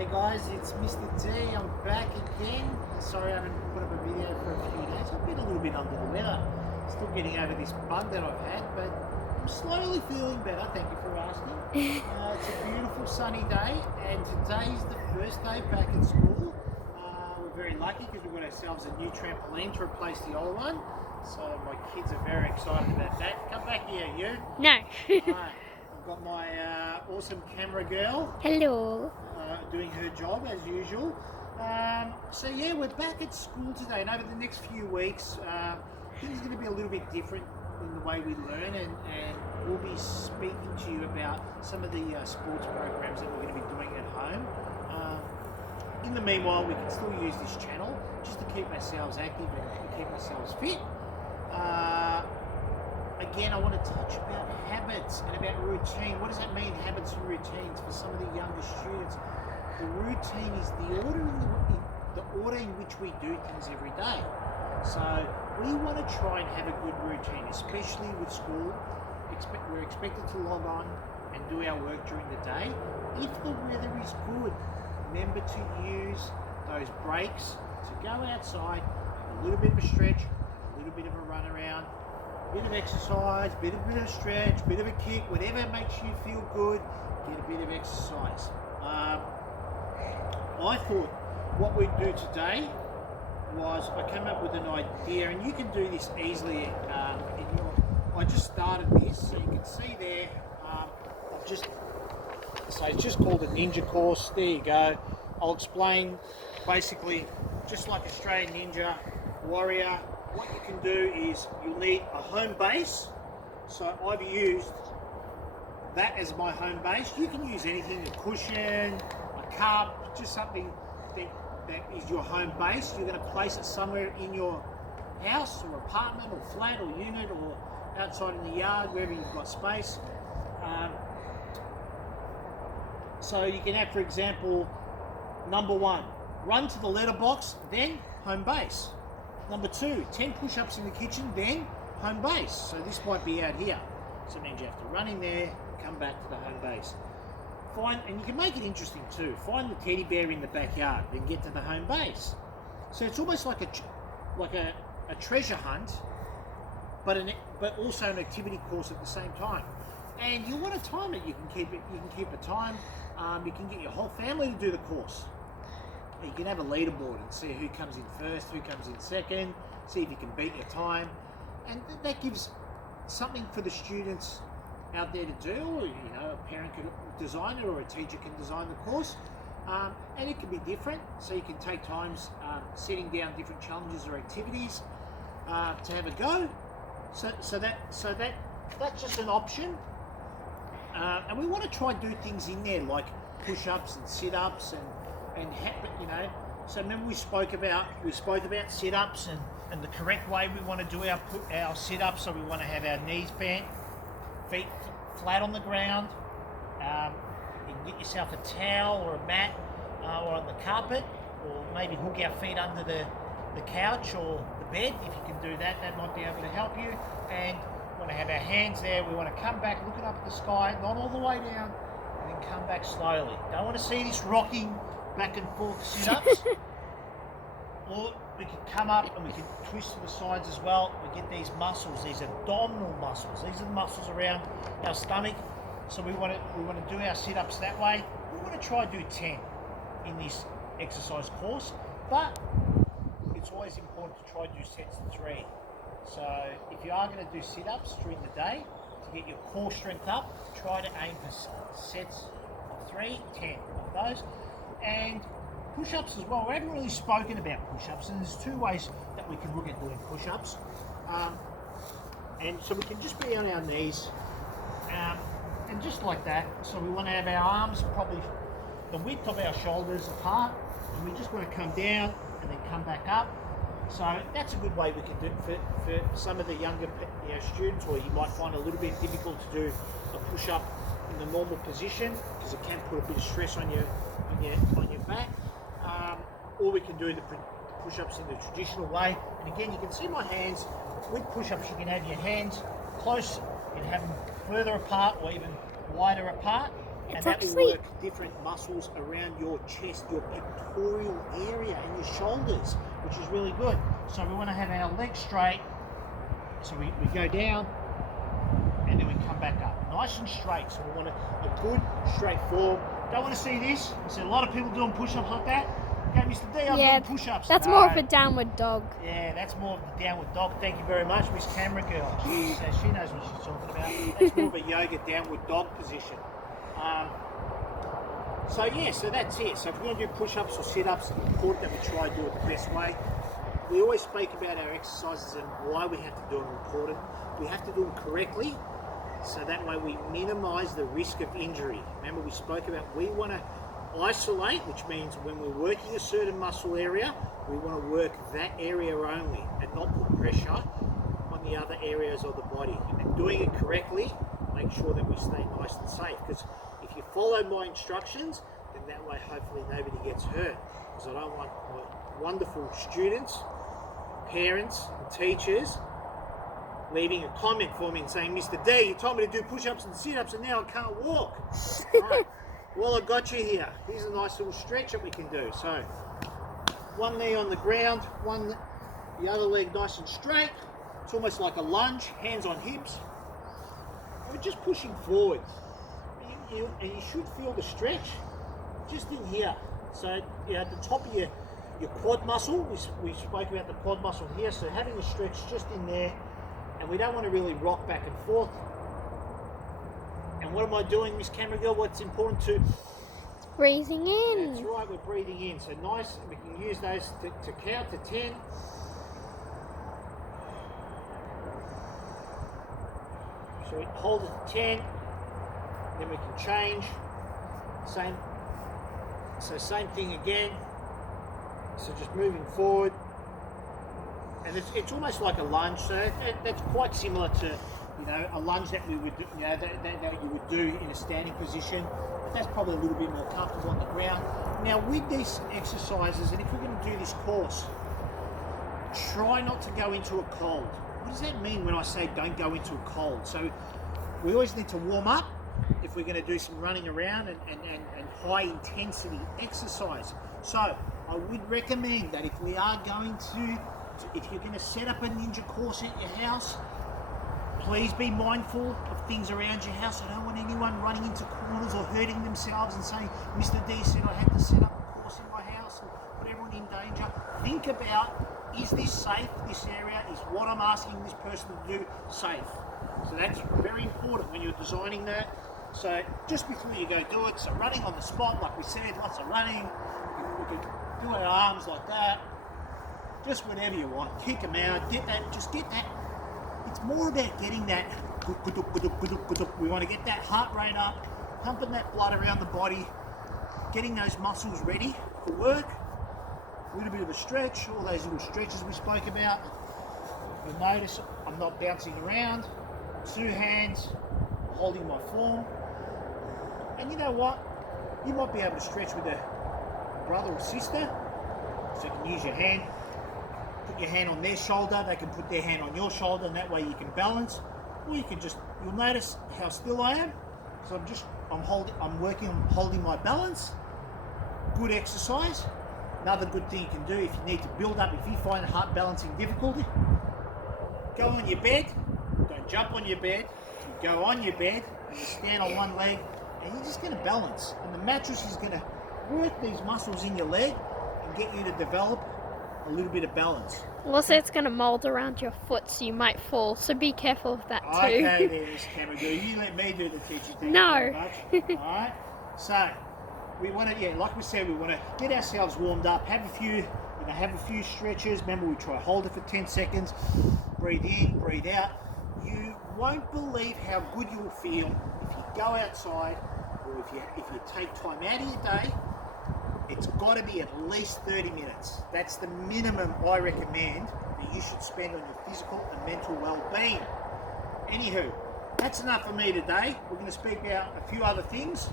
Hey guys, it's Mr. T. I'm back again. Sorry I haven't put up a video for a few days. I've been a little bit under the weather. Still getting over this bug that I've had, but I'm slowly feeling better. Thank you for asking. It's a beautiful sunny day, and today's the first day back at school. We're very lucky because we've got ourselves a new trampoline to replace the old one. So my kids are very excited about that. Come back here, you. No. Right. I've got my awesome camera girl. Hello. Doing her job as usual. So yeah, we're back at school today, and over the next few weeks, things are going to be a little bit different in the way we learn, and we'll be speaking to you about some of the sports programs that we're going to be doing at home. In the meanwhile, we can still use this channel just to keep ourselves active and keep ourselves fit. Again, I want to touch about habits and about routine. What does that mean, habits and routines, for some of the younger students? The routine is the order in which we do things every day. So we want to try and have a good routine, especially with school. We're expected to log on and do our work during the day. If the weather is good, remember to use those breaks to go outside, a little bit of a stretch, a little bit of a run around, bit of exercise, bit of stretch, bit of a kick, whatever makes you feel good, get a bit of exercise. I thought what we'd do today was I came up with an idea, and you can do this easily. I just started this, so you can see there. So it's just called a ninja course. There you go. I'll explain basically, just like Australian Ninja Warrior. What you can do is you'll need a home base. So I've used that as my home base. You can use anything, a cushion, a cup, just something that is your home base. You're going to place it somewhere in your house or apartment or flat or unit or outside in the yard, wherever you've got space. So you can have, for example, number 1, run to the letterbox, then home base. Number 2, 10 push-ups in the kitchen, then home base. So this might be out here. So it means you have to run in there, come back to the home base. And you can make it interesting too. Find the teddy bear in the backyard, then get to the home base. So it's almost like a treasure hunt, but also an activity course at the same time. And you want to time it. You can keep a time. You can get your whole family to do the course. You can have a leaderboard and see who comes in first, who comes in second, see if you can beat your time. And that gives something for the students out there to do, or a parent could design it, or a teacher can design the course. And it can be different, so you can take times setting down different challenges or activities to have a go. So that's just an option. And we want to try and do things in there like push-ups and sit-ups and so remember we spoke about sit-ups and the correct way we want to do our sit-ups. So we want to have our knees bent, feet flat on the ground. You can get yourself a towel or a mat or on the carpet, or maybe hook our feet under the couch or the bed. If you can do that, that might be able to help you. And we want to have our hands there. We want to come back looking up at the sky, not all the way down, and then come back slowly. Don't want to see this rocking back and forth sit-ups. Or we can come up and we can twist to the sides as well. We get these muscles, these abdominal muscles. These are the muscles around our stomach. So we want to do our sit-ups that way. We want to try to do 10 in this exercise course, but it's always important to try to do sets of 3. So if you are going to do sit-ups during the day to get your core strength up, try to aim for sets of 3, 10 of those. And push-ups as well. We haven't really spoken about push-ups, and there's 2 ways that we can look at doing push-ups. And so we can just be on our knees, and just like that. So we want to have our arms probably the width of our shoulders apart, and we just want to come down and then come back up. So that's a good way we can do it for some of the younger students, or you might find it a little bit difficult to do a push-up in the normal position because it can put a bit of stress on your back. Or we can do the push-ups in the traditional way. And again, you can see my hands. With push-ups, you can have your hands close, you can have them further apart or even wider apart. and It's that will actually work different muscles around your chest, your pectoral area, and your shoulders, which is really good. So we want to have our legs straight. So we go down, and then we come back up, nice and straight. So we want a good straight form. Don't want to see this. I see a lot of people doing push-ups like that. Okay, Mr. D, I'm doing push-ups. That's more of a downward dog. Yeah, that's more of the downward dog. Thank you very much, Miss Camera Girl. She knows what she's talking about. That's more of a yoga downward dog position. So that's it. So if we're going to do push-ups or sit-ups, it's important that we try to do it the best way. We always speak about our exercises and why we have to do them important. We have to do them correctly, so that way we minimise the risk of injury. Remember, we spoke about we want to isolate, which means when we're working a certain muscle area, we want to work that area only and not put pressure on the other areas of the body. And doing it correctly, make sure that we stay nice and safe. Because if you follow my instructions, then that way hopefully nobody gets hurt. Because I don't want my wonderful students, parents, and teachers leaving a comment for me and saying, Mr. D, you told me to do push-ups and sit-ups and now I can't walk. Right. Well, I got you here. Here's a nice little stretch that we can do. So, one knee on the ground, the other leg nice and straight. It's almost like a lunge, hands on hips. And we're just pushing forward. And you should feel the stretch just in here. So, at the top of your quad muscle, we spoke about the quad muscle here. So, having a stretch just in there. And we don't want to really rock back and forth. And what am I doing, Miss Camera Girl? What's important to... Breathing in. That's right, we're breathing in. So nice, we can use those to count to 10. So we hold it to 10. Then we can change. Same thing again. So just moving forward. And it's almost like a lunge, so that's quite similar to, a lunge that we would do, that you would do in a standing position. But that's probably a little bit more comfortable on the ground. Now with these exercises, and if we're going to do this course, try not to go into a cold. What does that mean when I say don't go into a cold? So we always need to warm up if we're going to do some running around and high intensity exercise. So I would recommend that if we are going if you're going to set up a ninja course at your house, please be mindful of things around your house. I don't want anyone running into corners or hurting themselves and saying, Mr. D said I had to set up a course in my house and put everyone in danger. Think about, is this safe? This area, is what I'm asking this person to do safe? So that's very important when you're designing that. So just before you go do it, so running on the spot, like we said, lots of running. We can do our arms like that. Just whatever you want, kick them out, get that. It's more about getting that, we want to get that heart rate up, pumping that blood around the body, getting those muscles ready for work, a little bit of a stretch, all those little stretches we spoke about. You'll notice I'm not bouncing around, 2 hands, holding my form. And you know what? You might be able to stretch with a brother or sister, so you can use your hand. Put your hand on their shoulder, they can put their hand on your shoulder, and that way you can balance. Or you can you'll notice how still I am. So I'm working on holding my balance. Good exercise. Another good thing you can do if you need to build up, if you find heart balancing difficulty, go on your bed. Don't jump on your bed. You go on your bed and you stand on one leg and you're just going to balance. And the mattress is going to work these muscles in your leg and get you to develop a little bit of balance. Also, it's going to mold around your foot, so you might fall. So be careful of that too. Okay, there, Miss Camera Girl. You let me do the teaching. Thank no. you very much. All right. So we want to, like we said, we want to get ourselves warmed up. Have a few stretches. Remember, we try to hold it for 10 seconds. Breathe in, breathe out. You won't believe how good you will feel if you go outside, or if you take time out of your day. It's got to be at least 30 minutes. That's the minimum I recommend that you should spend on your physical and mental well-being. Anywho, that's enough for me today. We're going to speak about a few other things.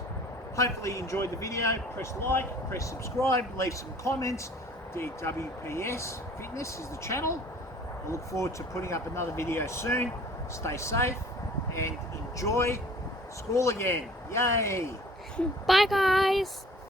Hopefully you enjoyed the video. Press like, press subscribe, leave some comments. DWPS Fitness is the channel. I look forward to putting up another video soon. Stay safe and enjoy school again. Yay! Bye, guys.